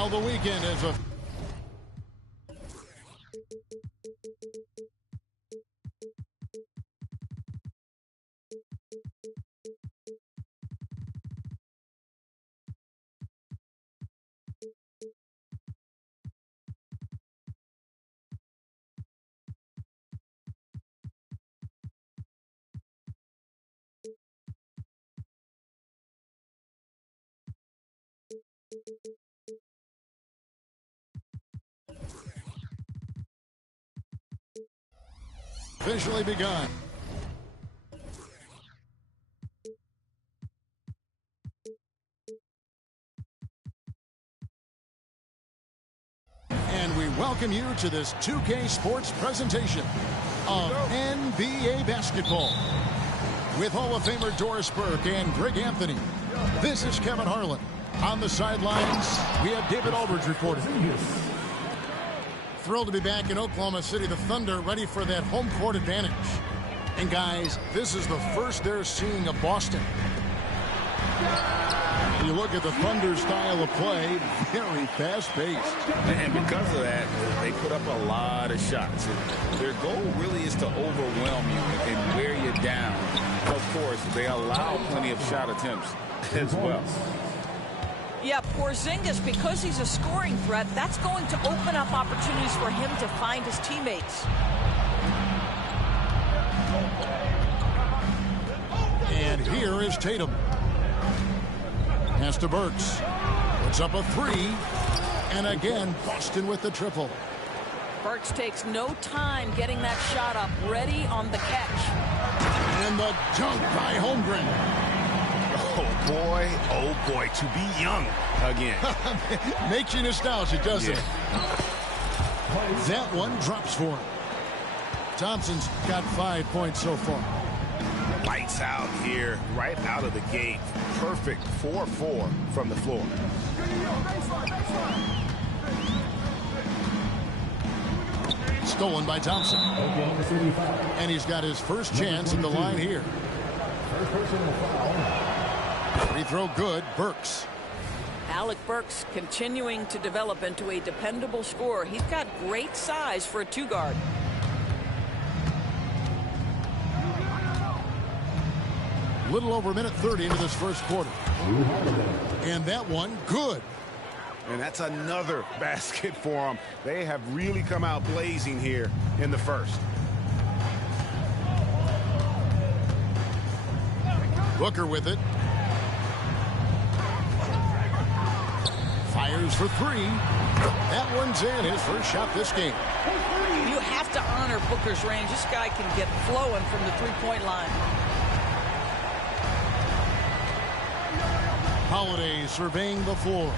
Well, the weekend is a... officially begun. And we welcome you to this 2K Sports presentation of NBA basketball. With Hall of Famer Doris Burke and Greg Anthony, this is Kevin Harlan. On the sidelines, we have David Aldridge reporting. Thrilled to be back in Oklahoma City. The Thunder ready for that home court advantage. And guys, this is the first they're seeing of Boston. You look at the Thunder style of play, very fast-paced. And because of that, they put up a lot of shots. Their goal really is to overwhelm you and wear you down. Of course, they allow plenty of shot attempts as well. Yeah, Porzingis, because he's a scoring threat, that's going to open up opportunities for him to find his teammates. And here is Tatum. Pass to Burks. Puts up a three. And again, Boston with the triple. Burks takes no time getting that shot up, ready on the catch. And the dunk by Holmgren. Oh boy, to be young again. Makes you nostalgic, doesn't it? That one drops for him. Thompson's got 5 points so far. Lights out here, right out of the gate. Perfect 4-4 from the floor. Stolen by Thompson. And he's got his first chance at the line here. Free throw good, Burks. Alec Burks continuing to develop into a dependable scorer. He's got great size for a two-guard. Little over a minute 30 into this first quarter. And that one, good. And that's another basket for them. They have really come out blazing here in the first. Booker with it. Fires for three. That one's in. His first shot this game. You have to honor Booker's range. This guy can get flowing from the three-point line. Holiday surveying the floor.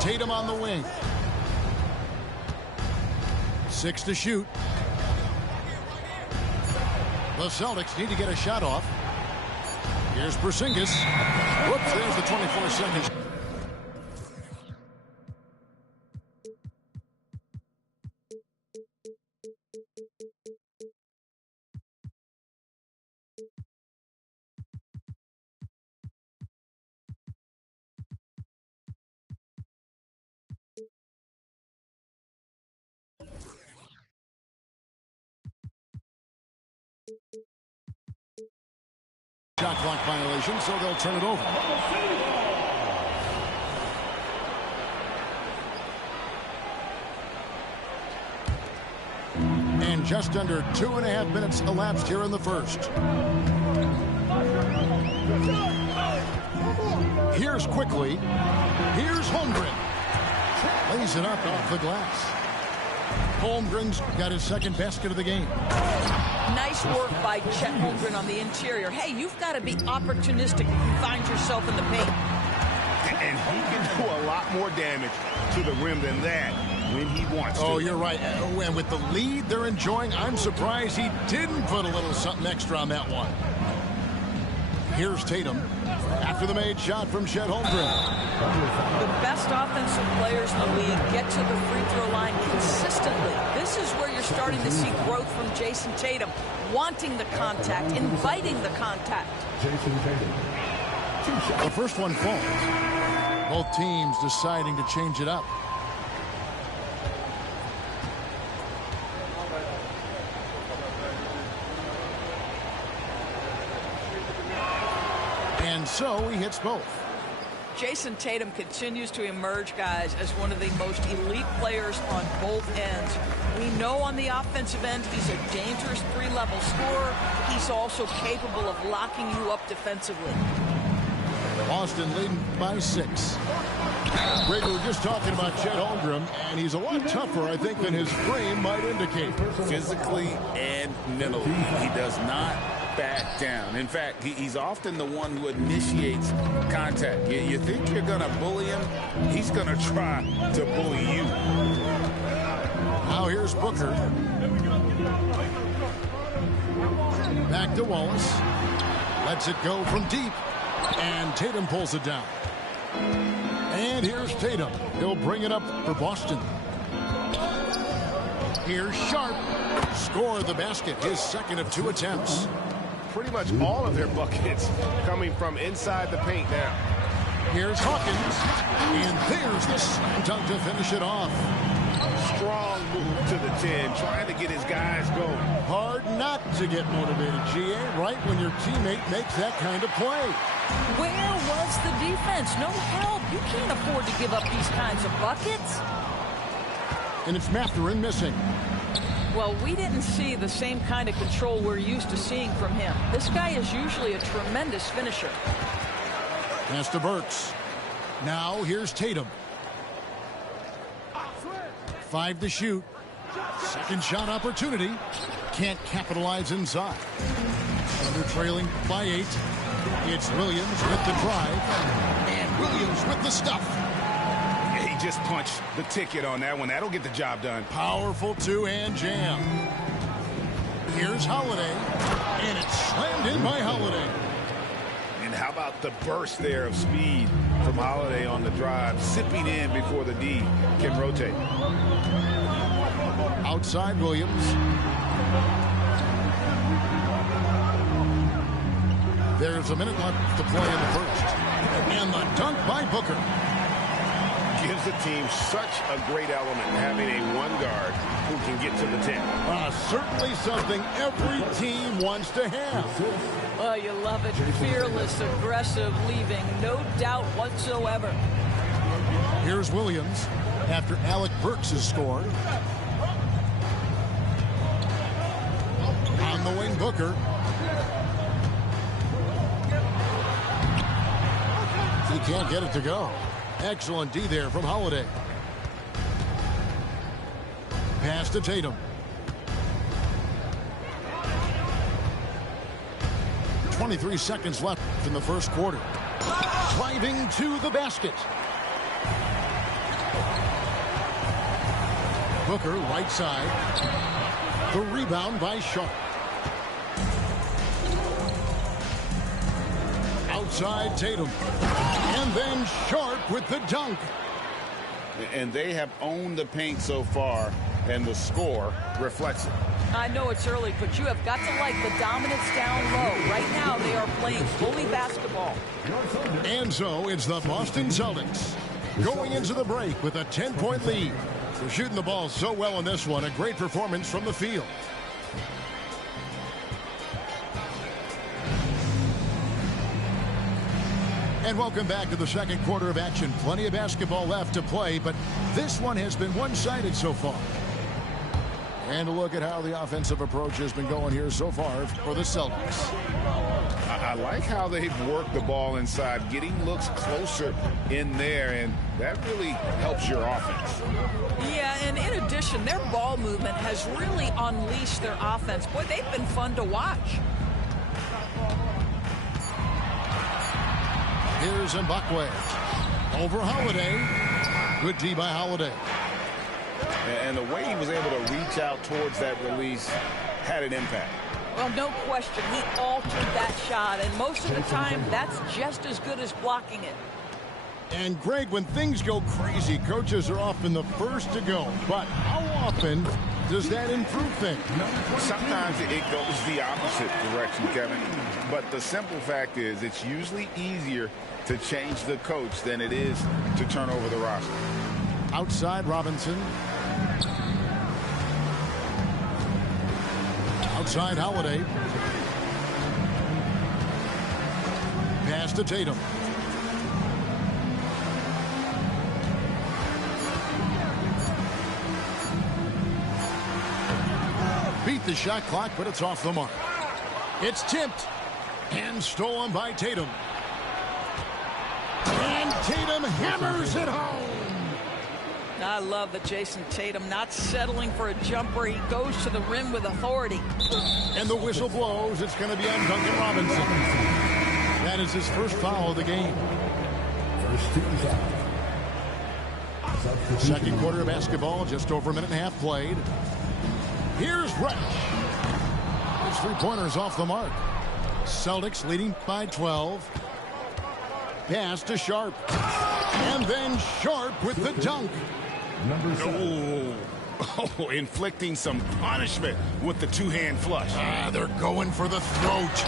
Tatum on the wing. 6 to shoot. The Celtics need to get a shot off. Here's Porzingis. Whoops, there's the 24 seconds. Shot clock violation, so they'll turn it over. And just under 2.5 minutes elapsed here in the first. Here's Quickly. Here's Holmgren. Lays it up off the glass. Holmgren's got his second basket of the game. Nice work by Chet Holmgren on the interior. Hey, you've got to be opportunistic if you find yourself in the paint. And he can do a lot more damage to the rim than that when he wants to. Oh, you're right. And with the lead they're enjoying, I'm surprised he didn't put a little something extra on that one. Here's Tatum after the made shot from Chet Holmgren. The best offensive players in the league get to the free throw line consistently. This is where you're starting to see growth from Jason Tatum, wanting the contact, inviting the contact. The first one falls. Both teams deciding to change it up. And so he hits both. Jason Tatum continues to emerge, guys, as one of the most elite players on both ends. We know on the offensive end he's a dangerous three-level scorer. He's also capable of locking you up defensively. Boston leading by 6. Greg, we were just talking about Chet Holmgren, and he's a lot tougher, I think, than his frame might indicate. Physically and mentally, he does not back down. In fact, he's often the one who initiates contact. You think you're going to bully him, he's going to try to bully you. Now here's Booker. Back to Wallace. Lets it go from deep. And Tatum pulls it down. And here's Tatum. He'll bring it up for Boston. Here's Sharp. Score the basket. His second of 2 attempts. Pretty much all of their buckets coming from inside the paint now. Here's Hawkins. And there's the slam dunk to finish it off. Strong move to the 10, trying to get his guys going. Hard not to get motivated, GA, right when your teammate makes that kind of play. Where was the defense? No help. You can't afford to give up these kinds of buckets. And it's Mathurin missing. Well, we didn't see the same kind of control we're used to seeing from him. This guy is usually a tremendous finisher. Pass to Burks. Now here's Tatum. 5 to shoot. Second shot opportunity. Can't capitalize inside. Under trailing by 8. It's Williams with the drive. And Williams with the stuff. He just punched the ticket on that one. That'll get the job done. Powerful two-hand jam. Here's Holiday. And it's slammed in by Holiday. And how about the burst there of speed from Holiday on the drive, sipping in before the D can rotate. Outside Williams. There's a minute left to play in the first. And the dunk by Booker. Gives the team such a great element having a one guard who can get to the 10. Certainly something every team wants to have. Oh, you love it. Fearless, aggressive, leaving no doubt whatsoever. Here's Williams after Alec Burks has scored. On the wing, Booker. He can't get it to go. Excellent D there from Holiday. Pass to Tatum. 23 seconds left in the first quarter. Driving to the basket. Booker, right side. The rebound by Sharp. Outside Tatum. And then Sharp with the dunk. And they have owned the paint so far, and the score reflects it. I know it's early, but you have got to like the dominance down low. Right now, they are playing bully basketball. And so it's the Boston Celtics going into the break with a 10-point lead. They're shooting the ball so well in this one. A great performance from the field. And welcome back to the second quarter of action. Plenty of basketball left to play, but this one has been one-sided so far. And a look at how the offensive approach has been going here so far for the Celtics. I like how they've worked the ball inside, getting looks closer in there, and that really helps your offense. Yeah, and in addition, their ball movement has really unleashed their offense. Boy, they've been fun to watch. Here's Mbakwe. Over Holiday. Good D by Holiday. And the way he was able to reach out towards that release had an impact. Well, no question. He altered that shot, and most of the time, that's just as good as blocking it. And, Greg, when things go crazy, coaches are often the first to go. But how often Does that improve things? Sometimes it goes the opposite direction, Kevin. But the simple fact is it's usually easier to change the coach than it is to turn over the roster. Outside Robinson. Outside Holiday. Pass to Tatum. Beat the shot clock, but it's off the mark. It's tipped and stolen by Tatum. And Tatum hammers it home. I love that Jason Tatum not settling for a jumper. He goes to the rim with authority. And the whistle blows. It's going to be on Duncan Robinson. That is his first foul of the game. Second quarter of basketball, just over a minute and a half played. Here's Reddish. His three-pointers off the mark. Celtics leading by 12. Pass to Sharp. And then Sharp with the dunk. Oh, inflicting some punishment with the two-hand flush. They're going for the throat.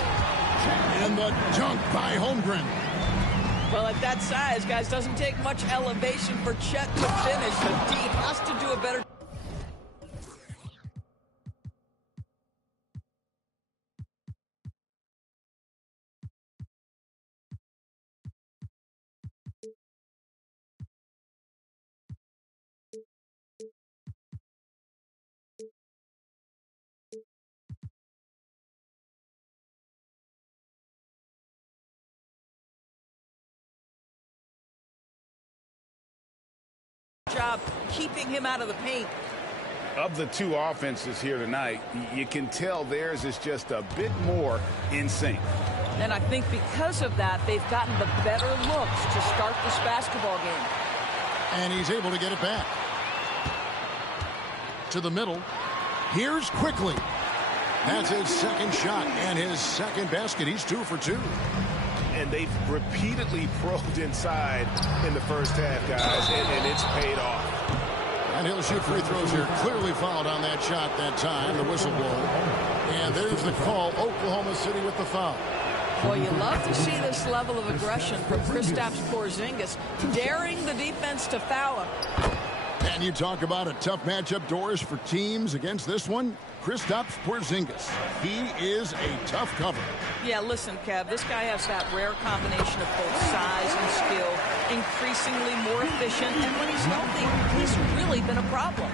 And the dunk by Holmgren. Well, at that size, guys, doesn't take much elevation for Chet to finish. The D has to do a better job keeping him out of the paint. Of the two offenses here tonight, you can tell theirs is just a bit more in sync. And I think because of that, they've gotten the better looks to start this basketball game. And he's able to get it back. To the middle. Here's Quickly. That's his second shot and his second basket. He's 2 for 2. And they've repeatedly probed inside in the first half, guys, and it's paid off. And he'll shoot free throws here. Clearly fouled on that shot that time, the whistle blow. And there's the call. Oklahoma City with the foul. Well, you love to see this level of aggression from Kristaps Porzingis, daring the defense to foul him. And you talk about a tough matchup, Doris, for teams against this one. Kristaps Porzingis. He is a tough cover. Yeah, listen, Kev, this guy has that rare combination of both size and skill, increasingly more efficient, and when he's healthy, he's really been a problem.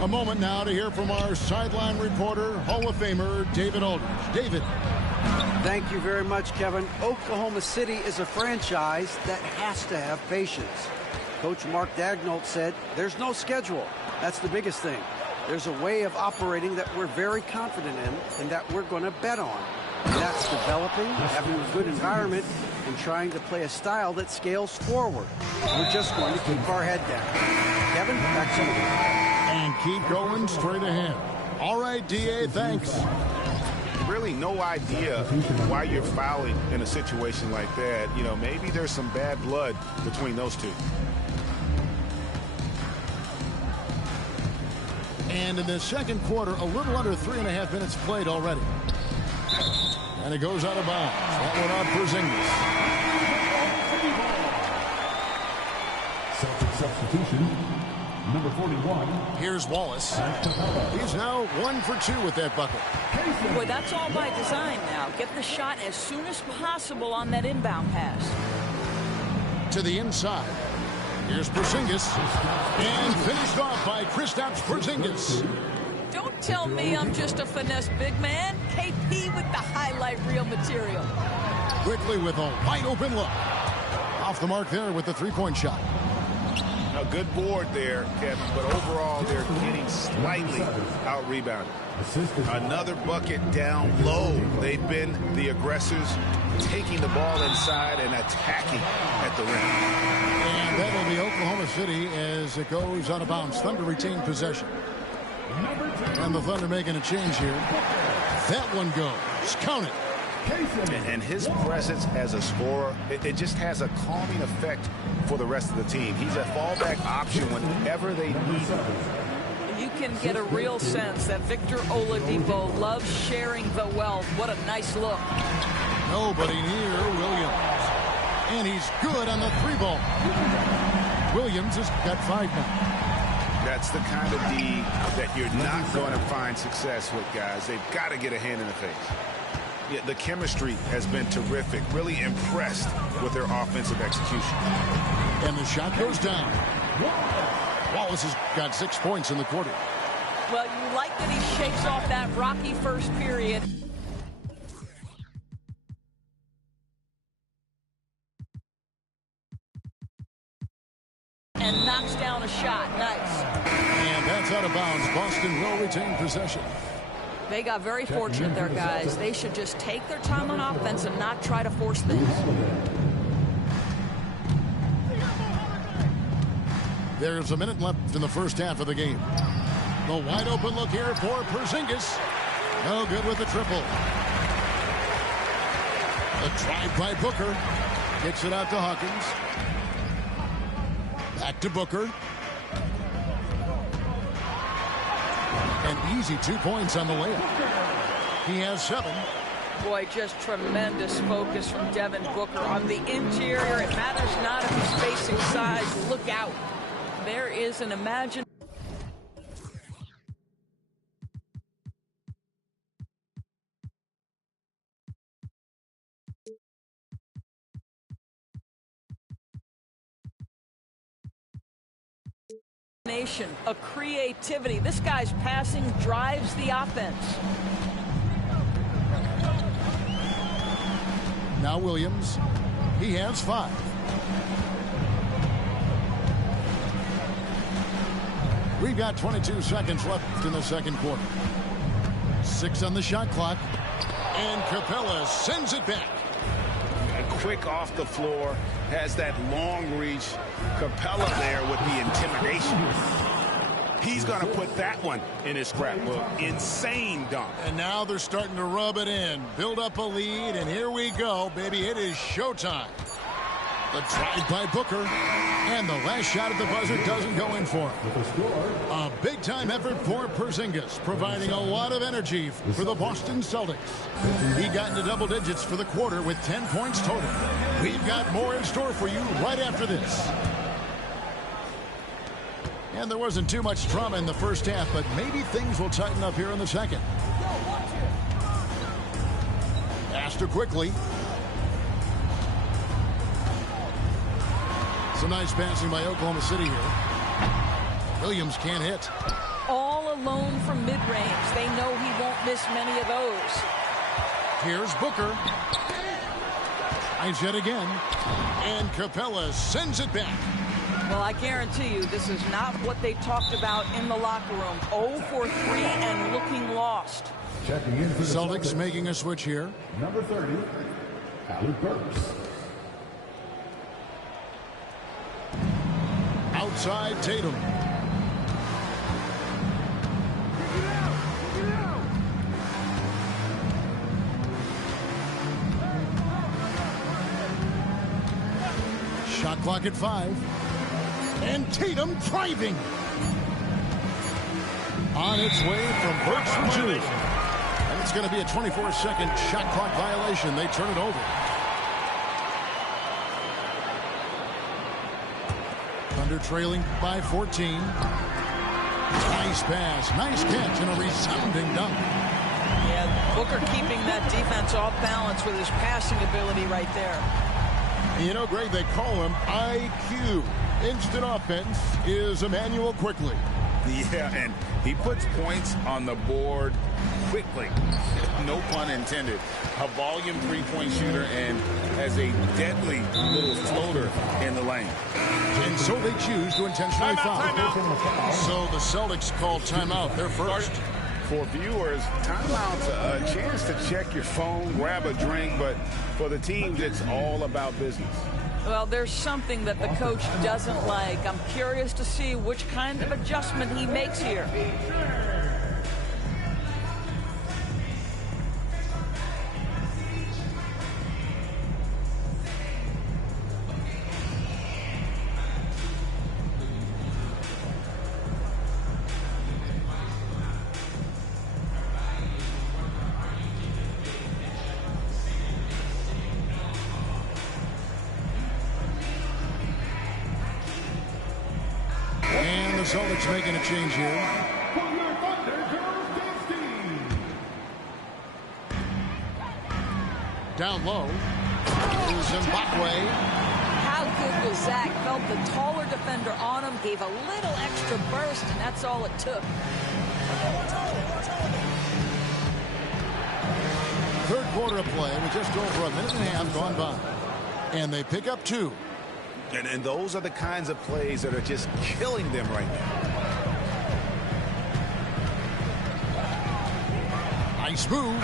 A moment now to hear from our sideline reporter, Hall of Famer David Aldridge. David. Thank you very much, Kevin. Oklahoma City is a franchise that has to have patience. Coach Mark Daigneault said, there's no schedule. That's the biggest thing. There's a way of operating that we're very confident in and that we're going to bet on. And that's developing, having a good environment, and trying to play a style that scales forward. We're just going to keep our head down. Kevin, back to you. And keep going straight ahead. All right, D.A., thanks. Really no idea why you're fouling in a situation like that. You know, maybe there's some bad blood between those two. And in the second quarter, a little under 3.5 minutes played already. And it goes out of bounds. That one on Porzingis. Substitution, number 41. Here's Wallace. He's now 1 for 2 with that bucket. Boy, that's all by design now. Get the shot as soon as possible on that inbound pass. To the inside. Here's Porzingis. And finished off by Kristaps Porzingis. Don't tell me I'm just a finesse big man. KP with the highlight reel material. Quickly with a wide open look. Off the mark there with the three-point shot. A good board there, Kevin, but overall they're getting slightly out-rebounded. Another bucket down low. They've been the aggressors, taking the ball inside and attacking at the rim. And that'll be Oklahoma City as it goes out of bounds. Thunder retain possession. And the Thunder making a change here. That one goes. Count it. And his presence as a scorer, it just has a calming effect for the rest of the team. He's a fallback option whenever they need him. You can get a real sense that Victor Oladipo loves sharing the wealth. What a nice look. Nobody near Williams. And he's good on the 3-ball. Williams has got 5 now. That's the kind of D that you're not going to find success with, guys. They've got to get a hand in the face. Yeah, the chemistry has been terrific. Really impressed with their offensive execution. And the shot goes down. Wallace has got 6 points in the quarter. Well, you like that he shakes off that rocky first period. And knocks down a shot. Nice. And that's out of bounds. Boston will retain possession. They got very fortunate there, guys. They should just take their time on offense and not try to force things. There's a minute left in the first half of the game. The wide open look here for Porzingis. No good with the triple. The drive by Booker. Gets it out to Hawkins. Back to Booker. An easy 2 points on the layup. He has 7. Boy, just tremendous focus from Devin Booker on the interior. It matters not if he's facing size. Look out. There is an imagination. A creativity. This guy's passing drives the offense. Now Williams. He has 5. We've got 22 seconds left in the second quarter. 6 on the shot clock. And Capella sends it back. Quick off the floor, has that long reach. Capella there with the intimidation. He's going to put that one in his scrapbook. Insane dunk. And now they're starting to rub it in, build up a lead, and here we go, baby. It is showtime. The drive by Booker, and the last shot at the buzzer doesn't go in for him. A big-time effort for Porzingis, providing a lot of energy for the Boston Celtics. He got into double digits for the quarter with 10 points total. We've got more in store for you right after this. And there wasn't too much drama in the first half, but maybe things will tighten up here in the second. Faster quickly. Some nice passing by Oklahoma City here. Williams can't hit. All alone from mid-range. They know he won't miss many of those. Here's Booker. Tries yet again. And Capella sends it back. Well, I guarantee you this is not what they talked about in the locker room. 0 for 3 and looking lost. Checking in for the Celtics making a switch here. Number 30, Alec Burks. Outside Tatum. Shot clock at 5. And Tatum driving. On its way from Burks for 2. And it's going to be a 24-second shot clock violation. They turn it over. Thunder trailing by 14. Nice pass, nice catch, and a resounding dunk. Yeah, Booker keeping that defense off balance with his passing ability right there. You know, Greg, they call him IQ. Instant offense is Emmanuel Quickly. Yeah, and he puts points on the board quickly. No pun intended. A volume three-point shooter and has a deadly little floater in the lane. And so they choose to intentionally foul. So the Celtics call timeout. Their first. For viewers, timeout's a chance to check your phone, grab a drink, but for the teams, it's all about business. Well, there's something that the coach doesn't like. I'm curious to see which kind of adjustment he makes here. the Celtics making a change here. Down low is Zimbabwe. How good was that? Felt the taller defender on him, gave a little extra burst, and that's all it took. Third quarter of play with just over a minute and a half gone by. And they pick up 2. And those are the kinds of plays that are just killing them right now. Nice move.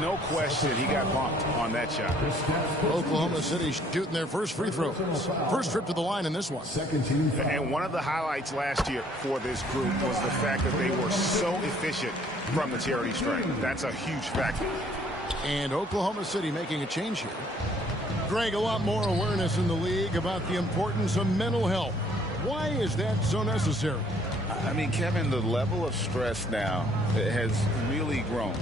No question he got bumped on that shot. Oklahoma City shooting their first free throws. First trip to the line in this one. And one of the highlights last year for this group was the fact that they were so efficient from the charity stripe. That's a huge factor. And Oklahoma City making a change here. Greg, a lot more awareness in the league about the importance of mental health. Why is that so necessary? I mean, Kevin, the level of stress now has really grown.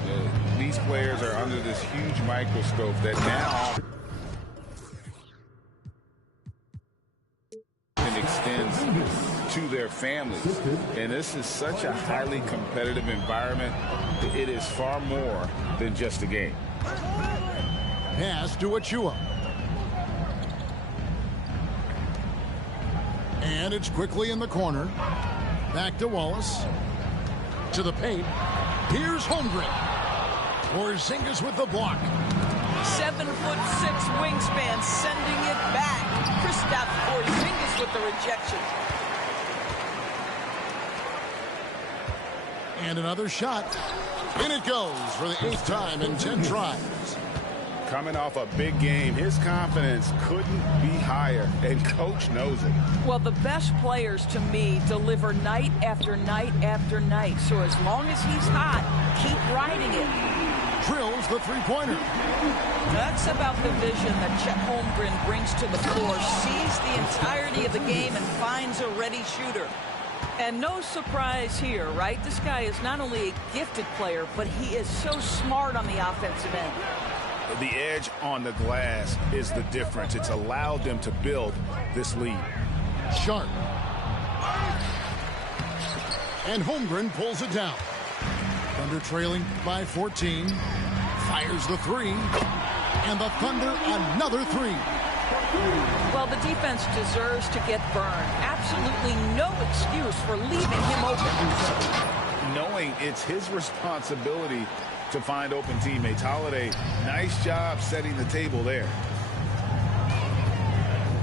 These players are under this huge microscope that now extends to their families. And this is such a highly competitive environment. It is far more than just a game. Pass to Achua. And it's quickly in the corner. Back to Wallace. To the paint. Here's Holmgren. Porzingis with the block. 7'6" wingspan, sending it back. Kristaps Porzingis with the rejection. And another shot. In it goes for the 8th time in 10 tries. Coming off a big game, his confidence couldn't be higher, and coach knows it. Well, the best players, to me, deliver night after night after night. So as long as he's hot, keep riding it. Drills the three-pointer. That's about the vision that Chet Holmgren brings to the floor. Sees the entirety of the game and finds a ready shooter. And no surprise here, right? This guy is not only a gifted player, but he is so smart on the offensive end. The edge on the glass is the difference. It's allowed them to build this lead. Sharp. And Holmgren pulls it down. Thunder trailing by 14. Fires the 3. And the Thunder another 3. Well, the defense deserves to get burned. Absolutely no excuse for leaving him open. Knowing it's his responsibility to find open teammates. Holiday, nice job setting the table there.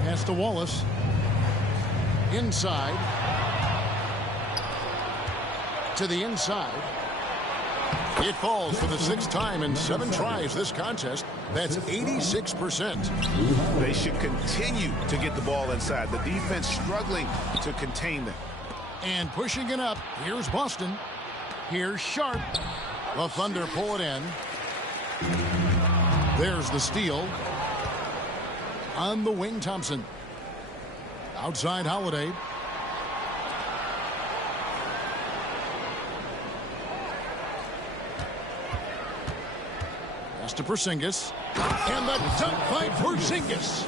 Pass to Wallace. Inside. To the inside. It falls for the 6th time in 7 tries this contest. That's 86%. They should continue to get the ball inside. The defense struggling to contain them. And pushing it up. Here's Boston. Here's Sharp. The Thunder pull it in. There's the steal. On the wing, Thompson. Outside, Holiday. Pass to Porzingis. And the dunk by Porzingis.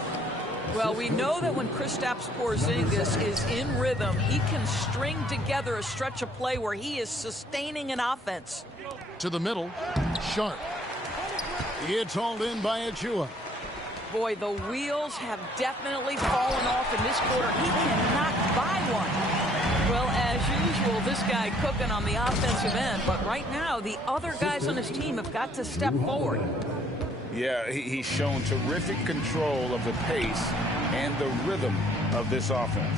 Well, we know that when Kristaps Porzingis is in rhythm, he can string together a stretch of play where he is sustaining an offense. To the middle, Sharp. It's hauled in by Achua. Boy, the wheels have definitely fallen off in this quarter. He cannot buy one. Well, as usual, this guy cooking on the offensive end. But right now, the other guys on his team have got to step forward. Yeah, he's shown terrific control of the pace and the rhythm of this offense.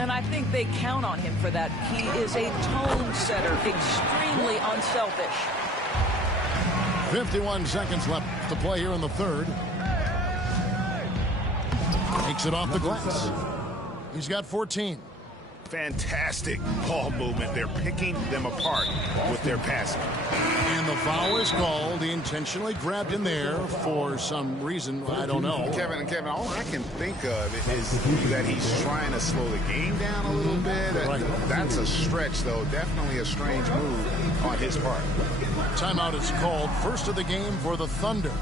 And I think they count on him for that. He is a tone setter, extremely unselfish. 51 seconds left to play here in the third. Takes it off the glass. He's got 14. Fantastic ball movement. They're picking them apart with their passing. And the foul is called. He intentionally grabbed in there for some reason. I don't know. Kevin, all I can think of is that he's trying to slow the game down a little bit. Right. That's a stretch, though. Definitely a strange move on his part. Timeout is called. First of the game for the Thunder.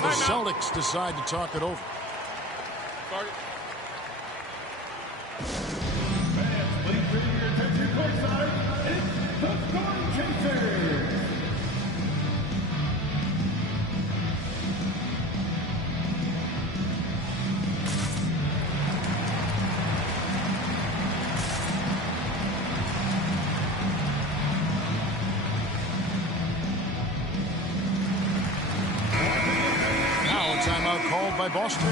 the Celtics decide to talk it over. Please bring your attention courtside. It's the Storm Chasers. Now a timeout called by Boston.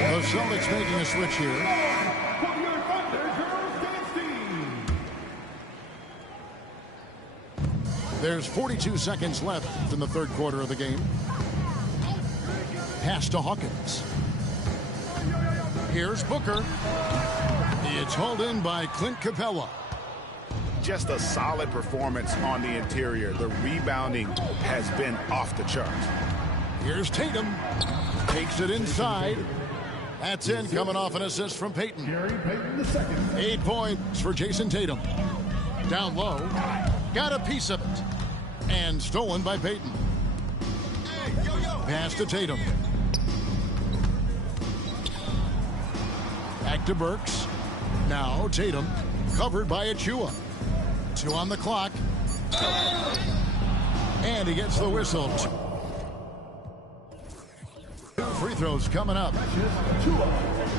The Celtics making a switch here. There's 42 seconds left in the third quarter of the game. Pass to Hawkins. Here's Booker. It's hauled in by Clint Capella. Just a solid performance on the interior. The rebounding has been off the charts. Here's Tatum. Takes it inside. That's in, coming off an assist from Payton. 8 points for Jason Tatum. Down low. Got a piece of it. And stolen by Payton. Pass to Tatum. Back to Burks. Now Tatum. Covered by Achua. 2 on the clock. And he gets the whistle. Free throws coming up.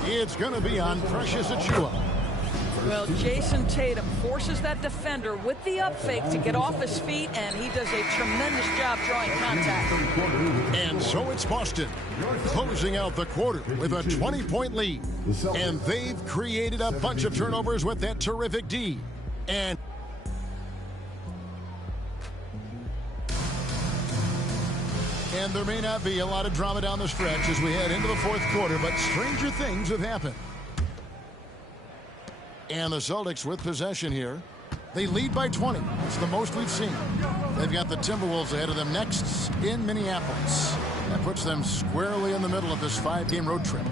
It's going to be on Precious Achua. Well, Jason Tatum forces that defender with the up fake to get off his feet, and he does a tremendous job drawing contact. And so it's Boston closing out the quarter with a 20-point lead. And they've created a bunch of turnovers with that terrific D. And there may not be a lot of drama down the stretch as we head into the fourth quarter, but stranger things have happened. And the Celtics with possession here. They lead by 20. It's the most we've seen. They've got the Timberwolves ahead of them next in Minneapolis. That puts them squarely in the middle of this 5-game road trip.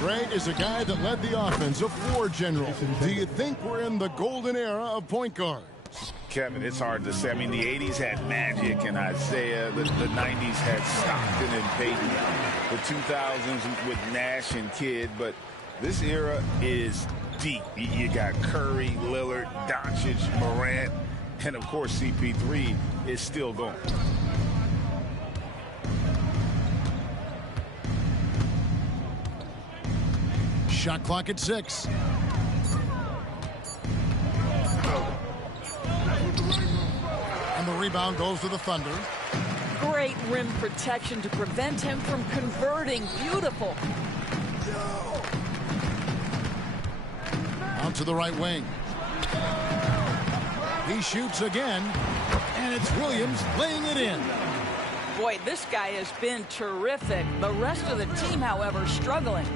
Gray is a guy that led the offense, a floor general. Do you think we're in the golden era of point guards? Kevin, it's hard to say. I mean, the 80s had Magic and Isaiah. The 90s had Stockton and Payton. The 2000s with Nash and Kidd. But this era is deep. You got Curry, Lillard, Doncic, Morant, and, of course, CP3 is still going. Shot clock at 6. And the rebound goes to the Thunder. Great rim protection to prevent him from converting. Beautiful. Out to the right wing. He shoots again. And it's Williams laying it in. Boy, this guy has been terrific. The rest of the team, however, struggling.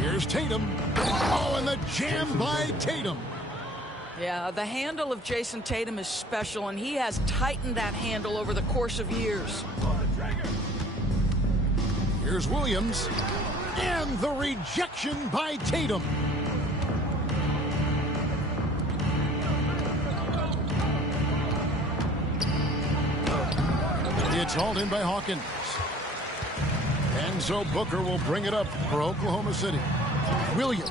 Here's Tatum. Oh, and the jam by Tatum. Yeah, the handle of Jason Tatum is special, and he has tightened that handle over the course of years. Here's Williams. And the rejection by Tatum. It's hauled in by Hawkins. And so Booker will bring it up for Oklahoma City. Williams.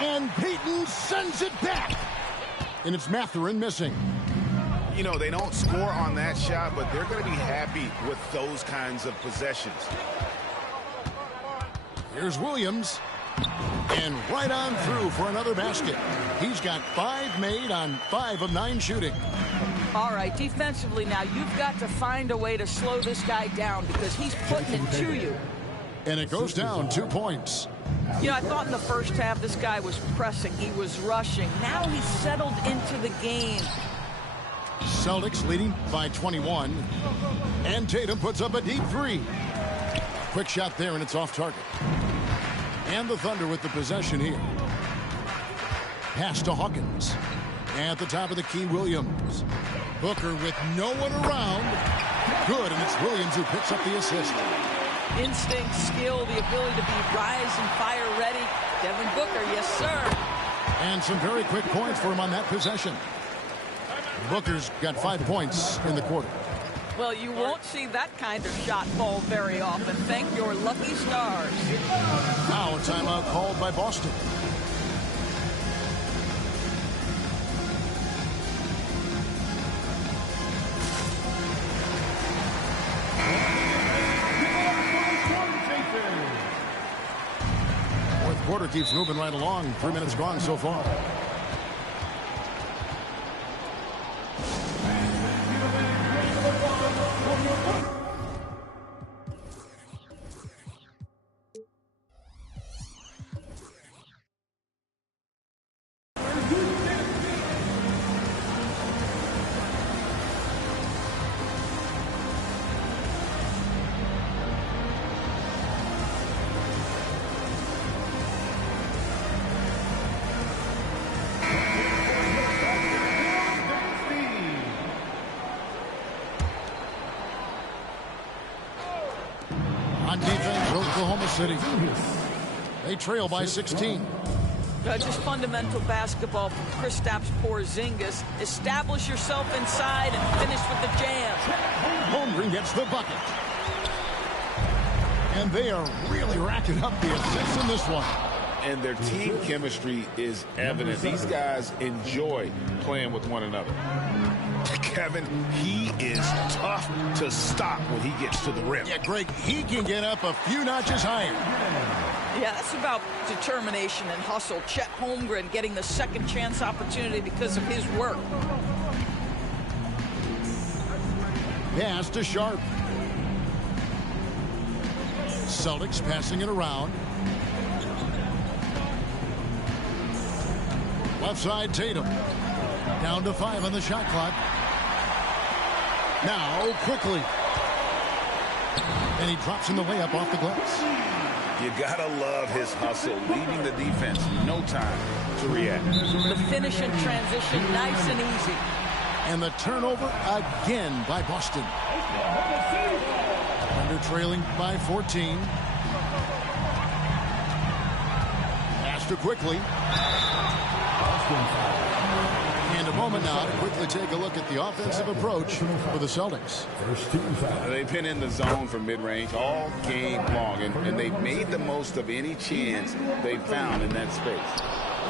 And Payton sends it back. And it's Mathurin missing. You know, they don't score on that shot, but they're going to be happy with those kinds of possessions. Here's Williams. And right on through for another basket. He's got 5 made on 5 of 9 shooting. All right, defensively now, you've got to find a way to slow this guy down because he's putting it to you. And it goes down 2 points. You know, I thought in the first half this guy was pressing. He was rushing. Now he's settled into the game. Celtics leading by 21. And Tatum puts up a deep three. Quick shot there, and it's off target. And the Thunder with the possession here. Pass to Hawkins. At the top of the key, Williams. Booker with no one around. Good, and it's Williams who picks up the assist. Instinct, skill, the ability to be rise and fire ready. Devin Booker, yes, sir. And some very quick points for him on that possession. Booker's got 5 points in the quarter. Well, you won't see that kind of shot fall very often. Thank your lucky stars. Now a timeout called by Boston. Fourth quarter keeps moving right along. 3 minutes gone so far. On defense, Oklahoma City. They trail by 16. Just fundamental basketball from Kristaps Porzingis. Establish yourself inside and finish with the jam. Holmgren gets the bucket. And they are really racking up the assists in this one. And their team chemistry is evident. These guys enjoy playing with one another. Kevin, he is tough to stop when he gets to the rim. Yeah, Greg, he can get up a few notches higher. Yeah, that's about determination and hustle. Chet Holmgren getting the second chance opportunity because of his work. Pass to Sharp. Celtics passing it around. Left side, Tatum. Down to 5 on the shot clock. Now, quickly. And he drops in the layup off the glass. You gotta love his hustle, leaving the defense no time to react. The finish in transition, nice and easy. And the turnover again by Boston. Under trailing by 14. Pass to quickly. And a moment now to quickly take a look at the offensive approach for the Celtics. They've been in the zone for mid-range all game long, and they've made the most of any chance they've found in that space.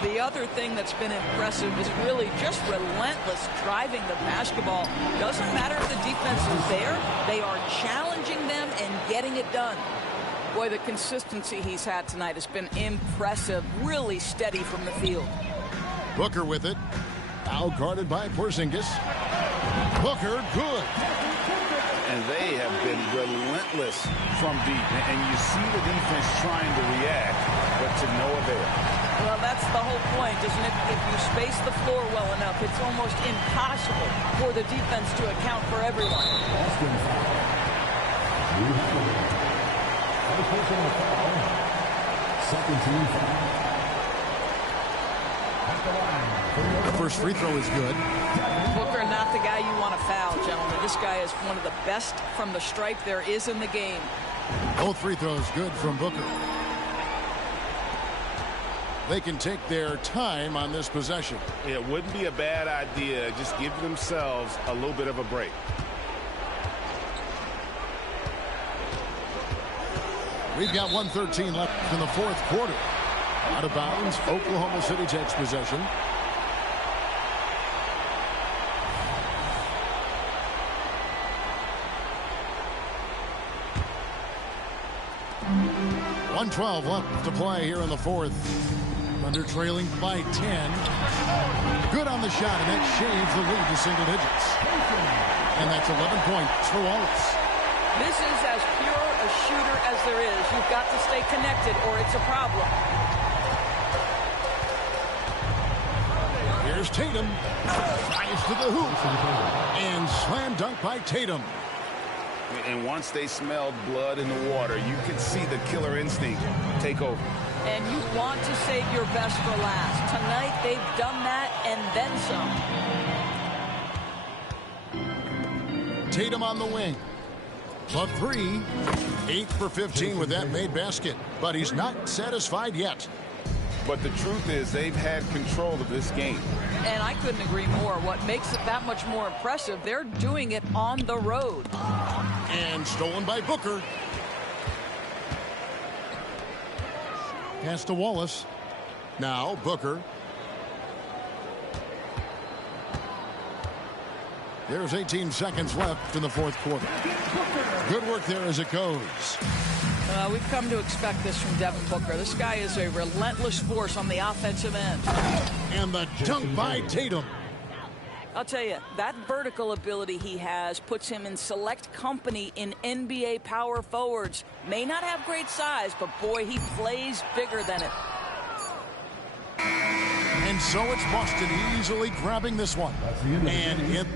The other thing that's been impressive is really just relentless driving the basketball. Doesn't matter if the defense is there, they are challenging them and getting it done. Boy, the consistency he's had tonight has been impressive, really steady from the field. Booker with it. Now guarded by Porzingis. Booker, good. And they have been relentless from deep. And you see the defense trying to react, but to no avail. Well, that's the whole point, isn't it? If you space the floor well enough, it's almost impossible for the defense to account for everyone. Second team foul. The first free throw is good. Booker, not the guy you want to foul, gentlemen. This guy is one of the best from the stripe there is in the game. Both free throws good from Booker. They can take their time on this possession. It wouldn't be a bad idea. Just give themselves a little bit of a break. We've got 1:13 left in the fourth quarter. Out of bounds, Oklahoma City takes possession. .112 left to play here in the fourth. Under trailing by 10. Good on the shot, and that shaves the lead to single digits. And that's 11 points for Wallace. This is as pure a shooter as there is. You've got to stay connected or it's a problem. Here's Tatum. Drives to the hoop. And slam dunk by Tatum. And once they smelled blood in the water, you could see the killer instinct take over. And you want to save your best for last. Tonight, they've done that and then some. Tatum on the wing. The three. 8 for 15 with that made basket. But he's not satisfied yet. But the truth is they've had control of this game. And I couldn't agree more. What makes it that much more impressive, they're doing it on the road. And stolen by Booker. Pass to Wallace. Now Booker. There's 18 seconds left in the fourth quarter. Good work there as it goes. We've come to expect this from Devin Booker. This guy is a relentless force on the offensive end. And the dunk by Tatum. I'll tell you, that vertical ability he has puts him in select company in NBA power forwards. May not have great size, but boy, he plays bigger than it. And so it's Boston easily grabbing this one. And in